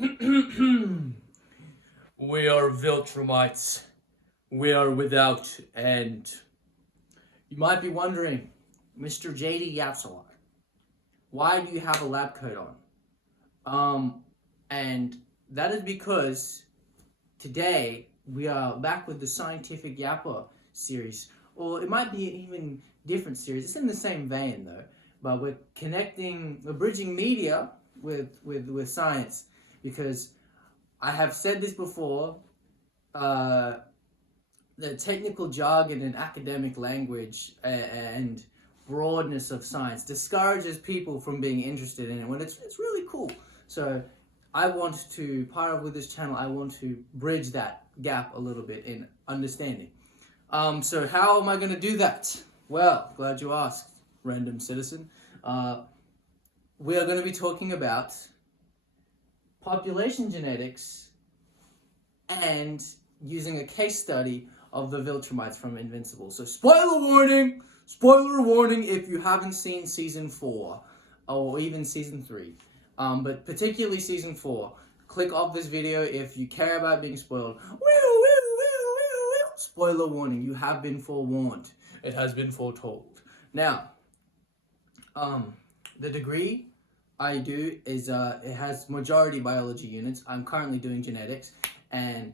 We are Viltrumites. We are without end. You might be wondering, Mr. JD Yapsalar, why do you have a lab coat on? And that is because today we are back with the Scientific Yapper series, or it might be even different series. It's in the same vein though, but we're bridging media with science, because I have said this before. The technical jargon and academic language and broadness of science discourages people from being interested in it when it's really cool. So I want to, with this channel, I want to bridge that gap a little bit in understanding. So how am I going to do that? Well, glad you asked, random citizen. We are going to be talking about population genetics and using a case study of the Viltrumites from Invincible. So spoiler warning if you haven't seen season 4 or even season 3, but particularly season 4. Click off this video if you care about being spoiled. Spoiler warning, you have been forewarned. It has been foretold. Now, the degree I do is it has majority biology units. I'm currently doing genetics, and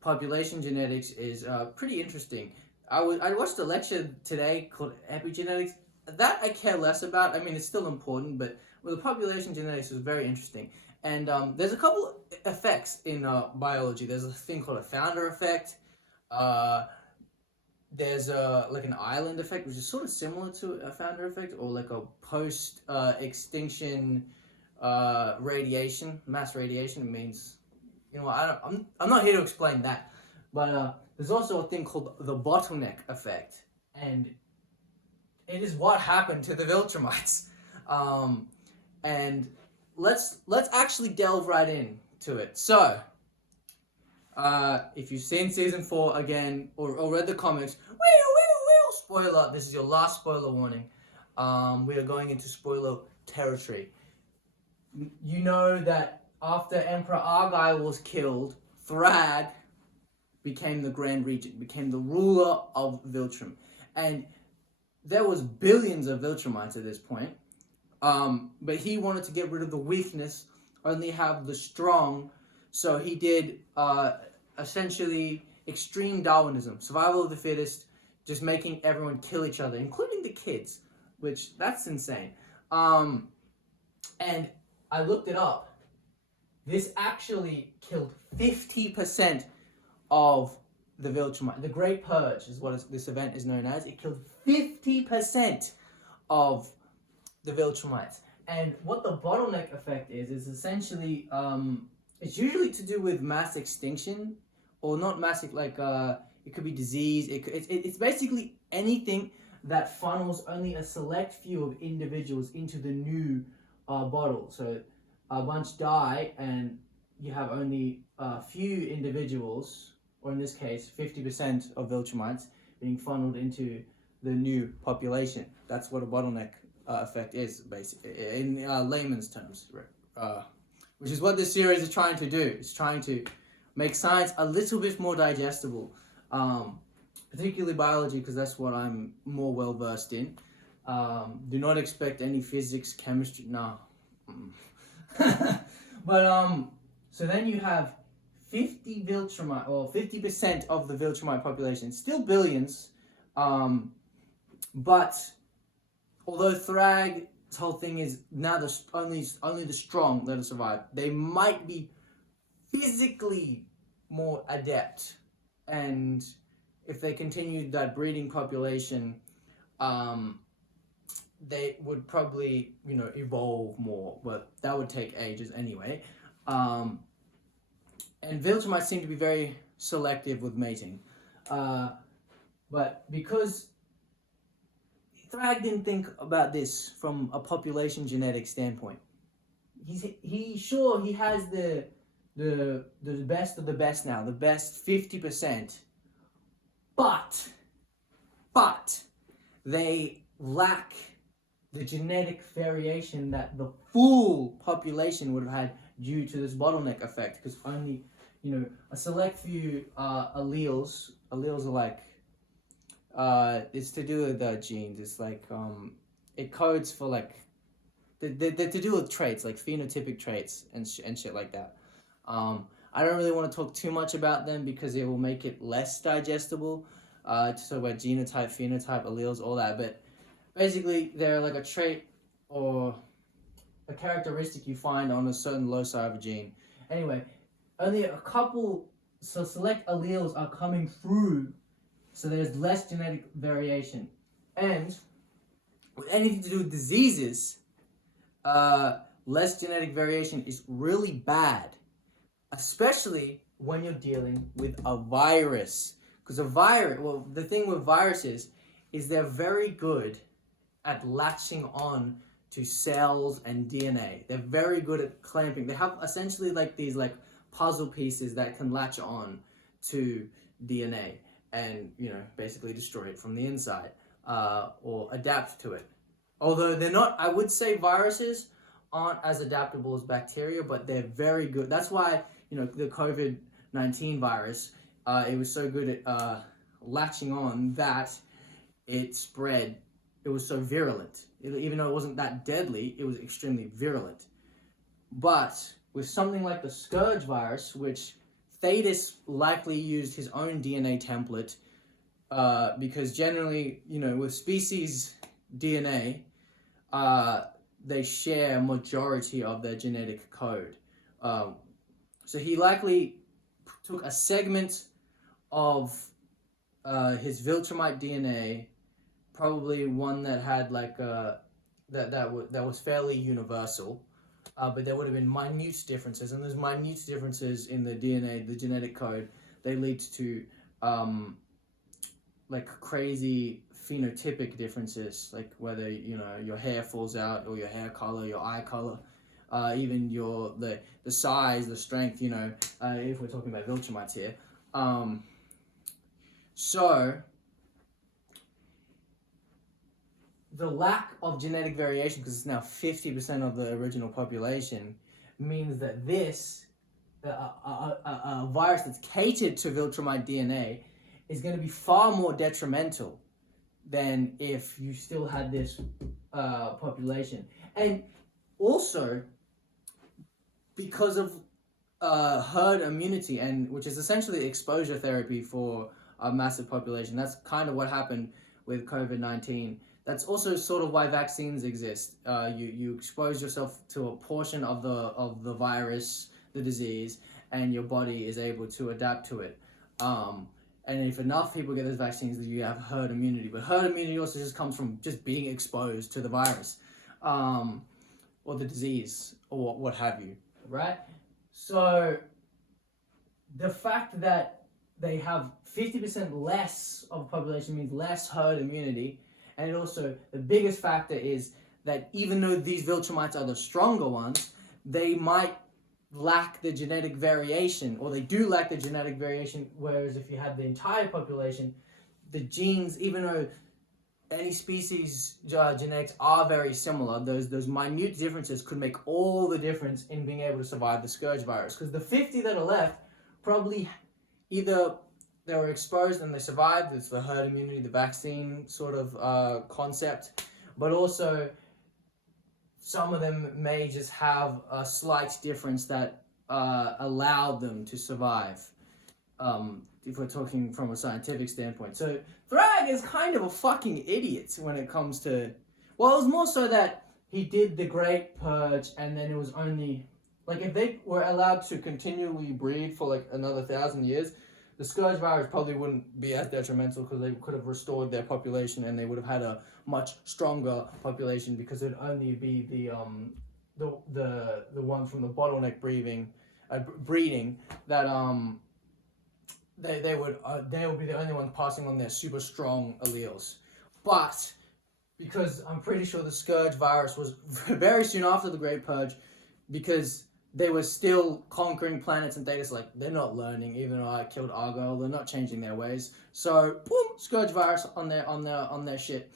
population genetics is pretty interesting. I watched a lecture today called epigenetics. That I care less about. I mean, it's still important, but the population genetics is very interesting. And there's a couple effects in biology. There's a thing called a founder effect. There's like an island effect, which is sort of similar to a founder effect, or like a post extinction radiation, mass radiation. It means, I'm not here to explain that, but there's also a thing called the bottleneck effect, and it is what happened to the Viltrumites. And let's actually delve right into it. So, if you've seen season 4 again, or read the comics, spoiler, this is your last spoiler warning. We are going into spoiler territory. You know that after Emperor Argyle was killed, Thrag became the Grand Regent, became the ruler of Viltrum. And there was billions of Viltrumites at this point. But he wanted to get rid of the weakness, only have the strong. So he did essentially extreme Darwinism, survival of the fittest, just making everyone kill each other, including the kids, which that's insane. And I looked it up. This actually killed 50% of the Viltrumite. The Great Purge is what this event is known as. It killed 50% of the Viltrumites. And what the bottleneck effect is essentially, it's usually to do with mass extinction, or not mass, like it could be disease. It's basically anything that funnels only a select few of individuals into the new bottle. So a bunch die, and you have only a few individuals, or in this case, 50% of Viltrumites being funneled into the new population. That's what a bottleneck effect is, basically, in layman's terms, which is what this series is trying to do. It's trying to make science a little bit more digestible, particularly biology, because that's what I'm more well versed in. Do not expect any physics, chemistry, no. But so then you have 50 Viltrumite, or 50% of the Viltrumite population, still billions, but although Thrag's whole thing is now only the strong that will survive, they might be physically more adept, and if they continued that breeding population, they would probably, evolve more, but that would take ages anyway. And Viltrumites seem to be very selective with mating. But because Thrag didn't think about this from a population genetic standpoint, he has the best of the best now, the best 50%, but they lack the genetic variation that the full population would have had due to this bottleneck effect, because only, a select few alleles are like, it's to do with the genes. It's like, it codes for like, they're to do with traits, like phenotypic traits and shit like that. I don't really want to talk too much about them because it will make it less digestible. To talk about genotype, phenotype, alleles, all that. But basically, they're like a trait or a characteristic you find on a certain loci of a gene. Anyway, only a couple, so select alleles are coming through, so there's less genetic variation. And with anything to do with diseases, less genetic variation is really bad, especially when you're dealing with a virus. Because the thing with viruses is they're very good at latching on to cells and DNA. They're very good at clamping. They have essentially like these like puzzle pieces that can latch on to DNA and, basically destroy it from the inside, or adapt to it. Although they're not, I would say viruses aren't as adaptable as bacteria, but they're very good. That's why, the COVID-19 virus, it was so good at latching on that it spread. It was so virulent. Even though it wasn't that deadly, it was extremely virulent. But with something like the scourge virus, which Thetis likely used his own DNA template, because generally, with species DNA, they share a majority of their genetic code. So he likely took a segment of his Viltrumite DNA, probably one that had like that was fairly universal, but there would have been minute differences, and those minute differences in the DNA, the genetic code, they lead to like crazy phenotypic differences, like whether your hair falls out, or your hair color, your eye color, even the size, the strength. If we're talking about Viltrumites here, so the lack of genetic variation, because it's now 50% of the original population, means that this a virus that's catered to Viltrumite DNA is going to be far more detrimental than if you still had this population. And also, because of herd immunity, and which is essentially exposure therapy for a massive population. That's kind of what happened with COVID-19. That's also sort of why vaccines exist. You expose yourself to a portion of the virus, the disease, and your body is able to adapt to it. And if enough people get those vaccines, you have herd immunity. But herd immunity also just comes from just being exposed to the virus, or the disease, or what have you, right? So the fact that they have 50% less of the population means less herd immunity. And it also, the biggest factor is that even though these Viltrumites are the stronger ones, they might lack the genetic variation, or they do lack the genetic variation, whereas if you had the entire population, the genes, even though any species genetics are very similar, those minute differences could make all the difference in being able to survive the scourge virus. Because the 50 that are left, probably either they were exposed and they survived, it's the herd immunity, the vaccine sort of concept, but also some of them may just have a slight difference that allowed them to survive, if we're talking from a scientific standpoint. So Thrag is kind of a fucking idiot when it comes to, well, it was more so that he did the Great Purge, and then it was only, like, if they were allowed to continually breed for like another 1,000 years, the scourge virus probably wouldn't be as detrimental, because they could have restored their population and they would have had a much stronger population, because it'd only be the ones from the bottleneck breeding that they would be the only ones passing on their super strong alleles. But because I'm pretty sure the scourge virus was very soon after the Great Purge, because they were still conquering planets, and Thetis like, they're not learning, even though I killed Argyle, they're not changing their ways. So boom, scourge virus on their shit.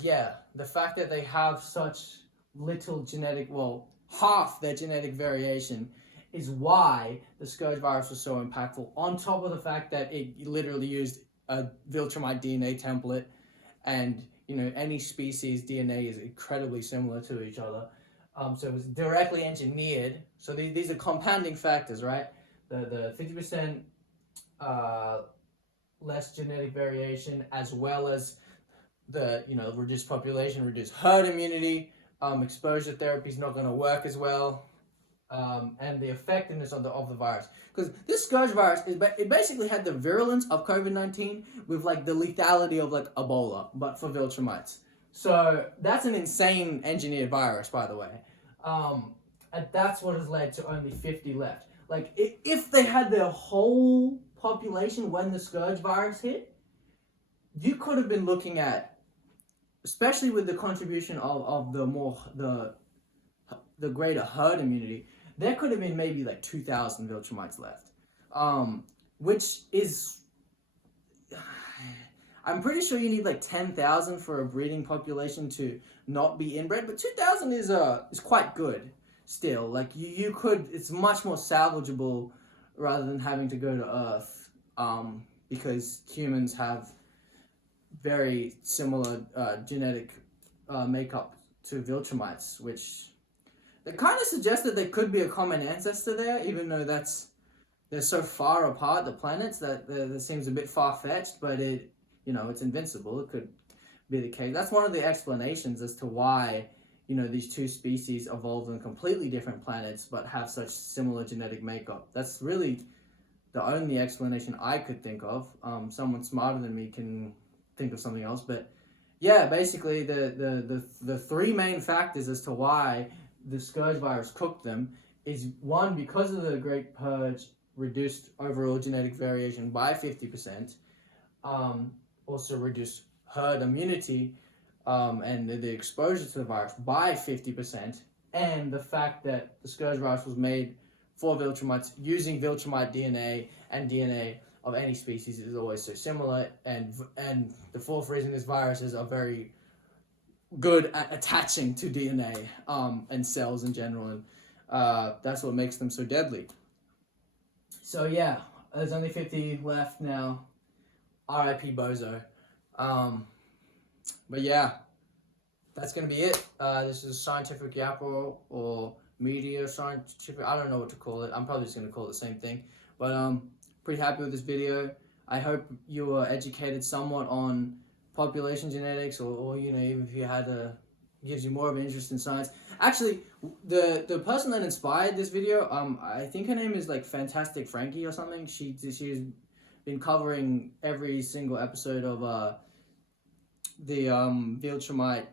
Yeah, the fact that they have such little genetic, well, half their genetic variation is why the scourge virus was so impactful, on top of the fact that it literally used a Viltrumite DNA template, and any species DNA is incredibly similar to each other. So it was directly engineered. So these are compounding factors, right? The 50% less genetic variation, as well as the reduced population, reduced herd immunity. Exposure therapy is not going to work as well, and the effectiveness of the virus. Because this scourge virus it basically had the virulence of COVID-19 with like the lethality of like Ebola, but for Viltrumites. So that's an insane engineered virus, by the way. And that's what has led to only 50 left. Like, if they had their whole population when the scourge virus hit, you could have been looking at, especially with the contribution of the greater herd immunity, there could have been maybe like 2,000 Viltrumites left, which is, I'm pretty sure you need like 10,000 for a breeding population to not be inbred, but 2,000 is quite good still. Like you could, it's much more salvageable rather than having to go to Earth, because humans have very similar genetic makeup to Viltrumites, which it kind of suggests that there could be a common ancestor there, even though they're so far apart, the planets, that seems a bit far-fetched, but it's invincible. It could be the case. That's one of the explanations as to why these two species evolved on completely different planets but have such similar genetic makeup. That's really the only explanation I could think of. Someone smarter than me can think of something else, but yeah, basically the three main factors as to why the scourge virus cooked them is, one, because of the Great Purge reduced overall genetic variation by 50%, also reduced herd immunity, and the exposure to the virus by 50%, and the fact that the scourge virus was made for Viltrumites using Viltrumite DNA, and DNA of any species is always so similar, and the fourth reason is viruses are very good at attaching to DNA and cells in general, and that's what makes them so deadly. So yeah, there's only 50 left now. R.I.P. Bozo. But yeah, that's gonna be it. This is scientific yapper or media scientific. I don't know what to call it. I'm probably just gonna call it the same thing. But pretty happy with this video. I hope you were educated somewhat on population genetics, or even if you had gives you more of an interest in science. Actually, the person that inspired this video, I think her name is like Fantastic Frankie or something. She's been covering every single episode of the Viltrumite,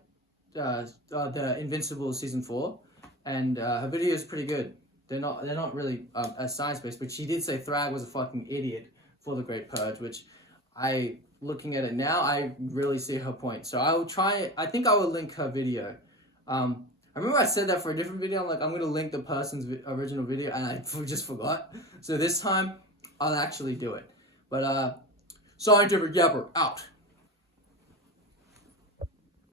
the Invincible season 4, and her video is pretty good. They're not really as science based, but she did say Thrag was a fucking idiot for the Great Purge, which looking at it now, I really see her point. So I will try. I think I will link her video. I remember I said that for a different video. I'm like, I'm gonna link the person's original video, and I just forgot. So this time, I'll actually do it. But scientific yapper out.